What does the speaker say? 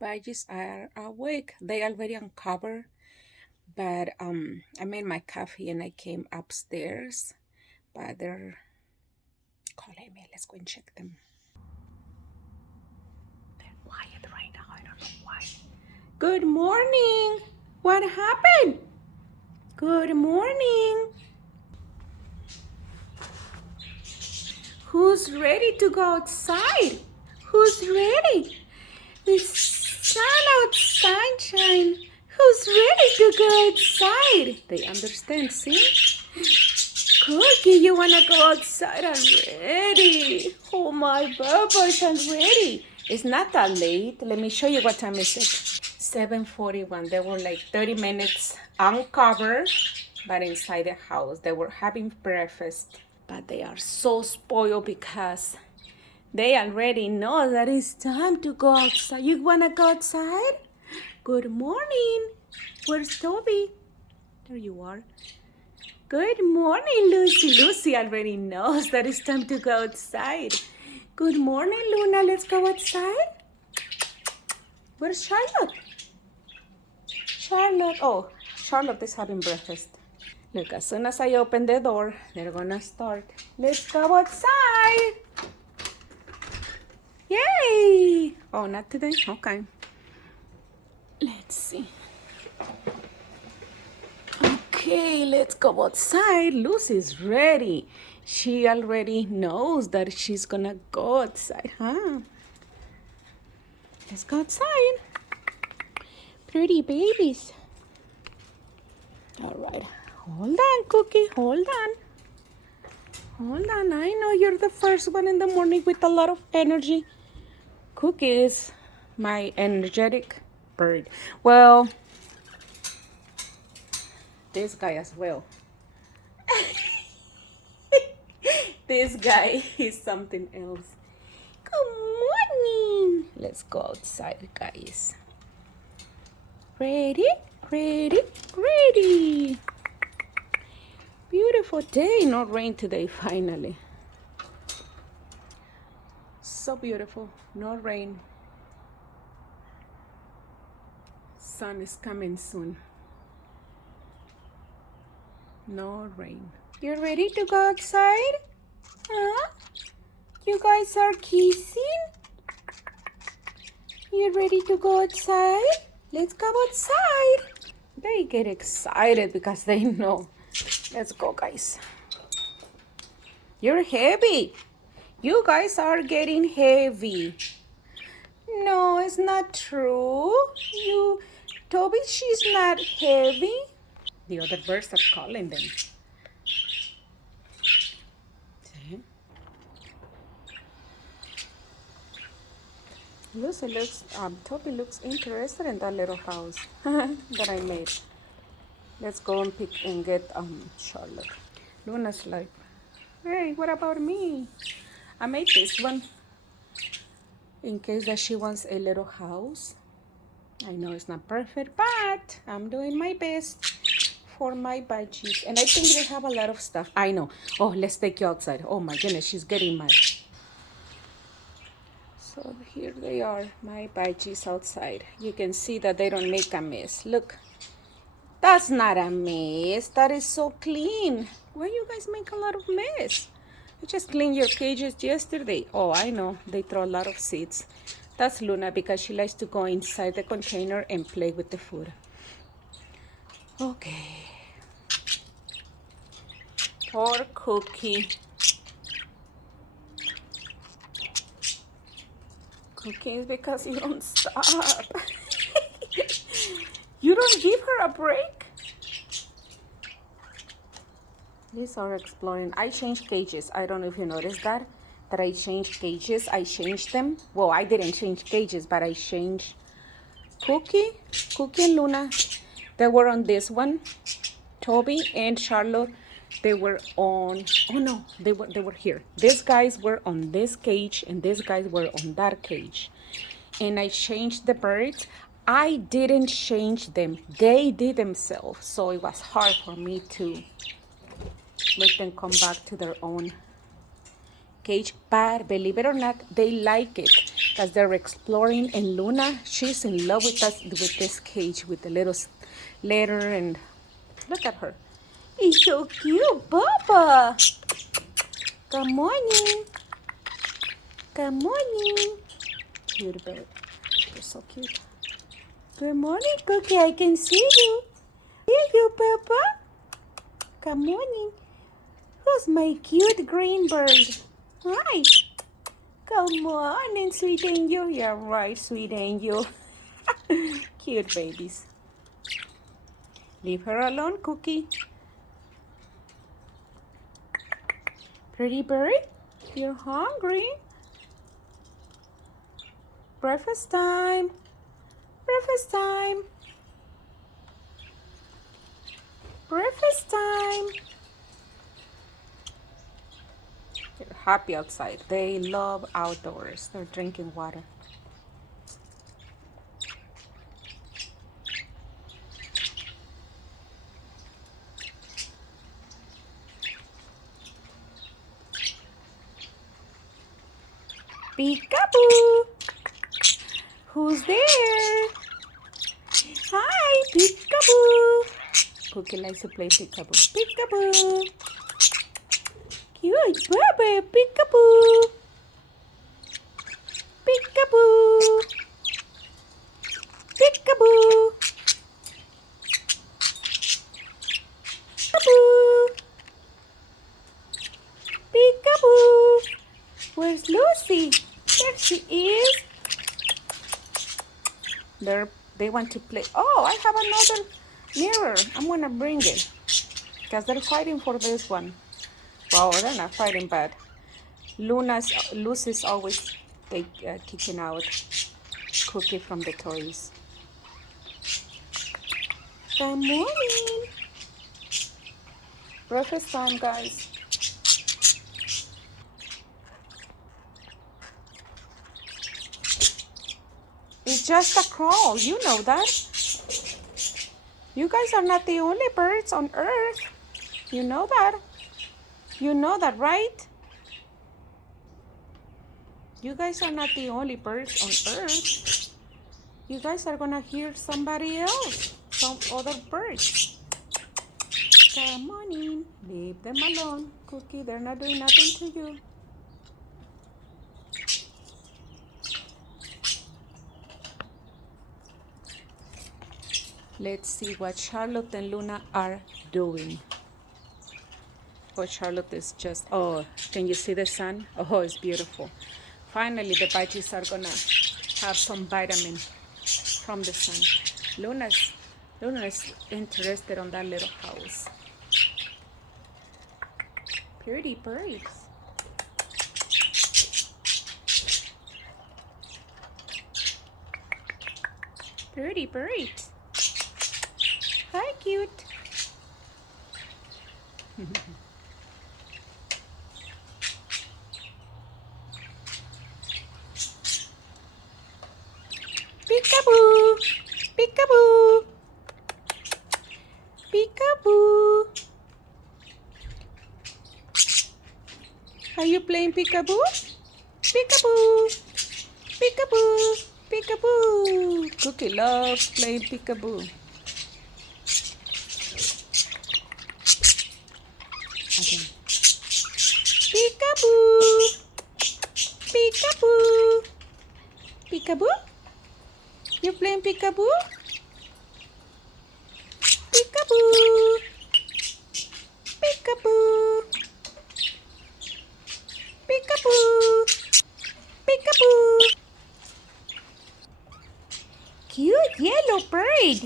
Budgies are awake. They already uncovered, but I made my coffee and I came upstairs, but they're calling me. Let's go and check them. They're quiet right now. I don't know why. Good morning. What happened? Good morning. Who's ready to go outside? Who's ready? The sun out sunshine. Who's ready to go outside? They understand, see? Cookie, you wanna go outside already? Oh my bubbles, I'm ready. It's not that late. Let me show you what time is it. 7:41. They were like 30 minutes uncovered, but inside the house. They were having breakfast. But they are so spoiled because they already know that it's time to go outside. You wanna go outside? Good morning. Where's Toby? There you are. Good morning, Lucy. Lucy already knows that it's time to go outside. Good morning, Luna. Let's go outside. Where's Charlotte? Charlotte. Oh, Charlotte is having breakfast. Look, as soon as I open the door, they're gonna start. Let's go outside. Yay! Oh, not today? Okay. Let's see. Okay, let's go outside. Lucy's ready. She already knows that she's gonna go outside, huh? Let's go outside. Pretty babies. All right. Hold on, Cookie. Hold on. Hold on. I know you're the first one in the morning with a lot of energy. Cookie is my energetic bird. Well, this guy as well. This guy is something else. Good morning. Let's go outside, guys. Ready? Ready? Ready. Beautiful day. No rain today, finally. So beautiful. No rain. Sun is coming soon. No rain. You ready to go outside? Huh? You guys are kissing? You ready to go outside? Let's go outside. They get excited because they know. Let's go, guys. You're heavy. You guys are getting heavy. No, it's not true. Toby, she's not heavy. The other birds are calling them. See? Toby looks interested in that little house that I made. Let's go and pick and get Charlotte. Luna's like, hey, what about me? I made this one in case that she wants a little house. I know it's not perfect, but I'm doing my best for my budgies. And I think they have a lot of stuff. I know. Oh, let's take you outside. Oh my goodness, she's getting mad. So here they are, my budgies outside. You can see that they don't make a mess. Look, that's not a mess. That is so clean. Why you guys make a lot of mess? You just cleaned your cages yesterday. Oh, I know. They throw a lot of seeds. That's Luna because she likes to go inside the container and play with the food. Okay. Poor Cookie. Cookie is because you don't stop. You don't give her a break. These are exploring. I changed cages. I don't know if you noticed that I changed cages. I changed them. Well, I didn't change cages, but I changed Cookie and Luna. They were on this one. Toby and Charlotte, they were on, oh no, they were here. These guys were on this cage and these guys were on that cage. And I changed the birds. I didn't change them. They did themselves. So it was hard for me to make them come back to their own cage. But believe it or not, they like it. as they're exploring. And Luna, she's in love with this cage with the little letter. And look at her. It's so cute, Bubba. Good morning. Good morning. Cute bird. You're so cute. Good morning, Cookie. I can see you. See you, Peppa. Good morning. Who's my cute green bird? Hi. Good morning, sweet angel. You're right, sweet angel. Cute babies. Leave her alone, Cookie. Pretty bird, you're hungry. Breakfast time. Breakfast time. Breakfast time. They're happy outside. They love outdoors. They're drinking water. Peekaboo! Who's there? Hi, Peekaboo! Cookie likes to play peekaboo. Peekaboo! Cute baby, Peekaboo! Peekaboo! Peekaboo! Peekaboo! Peekaboo! Where's Lucy? There she is. They want to play. Oh, I have another mirror. I'm gonna bring it because they're fighting for this one. Well, they're not fighting, but Lucy's always kicking out Cookie from the toys. Good morning. Breakfast time, guys. It's just a crow. You know that. You guys are not the only birds on Earth. You know that. You know that, right? You guys are not the only birds on Earth. You guys are gonna hear somebody else, some other birds. Good morning. Leave them alone, Cookie. They're not doing nothing to you. Let's see what Charlotte and Luna are doing. Oh, Charlotte is just, oh, can you see the sun? Oh, it's beautiful. Finally, the Budgies are gonna have some vitamin from the sun. Luna's interested on that little house. Pretty birds. Pretty birds. Hi, cute. Peekaboo! Peekaboo! Peekaboo! Are you playing peekaboo? Peekaboo! Peekaboo! Peekaboo! Cookie loves playing peekaboo. Again. Peekaboo! Peekaboo! Peekaboo? You playing peekaboo? Peekaboo! Peekaboo! Peekaboo! Peekaboo! Cute yellow bird!